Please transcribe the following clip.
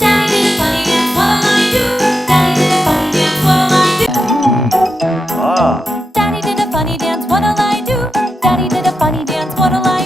Daddy did a funny dance, what'll I do? Daddy did a funny dance, what'll I do? Daddy did a funny dance, what'll I do? Daddy did a funny dance, what'll I do?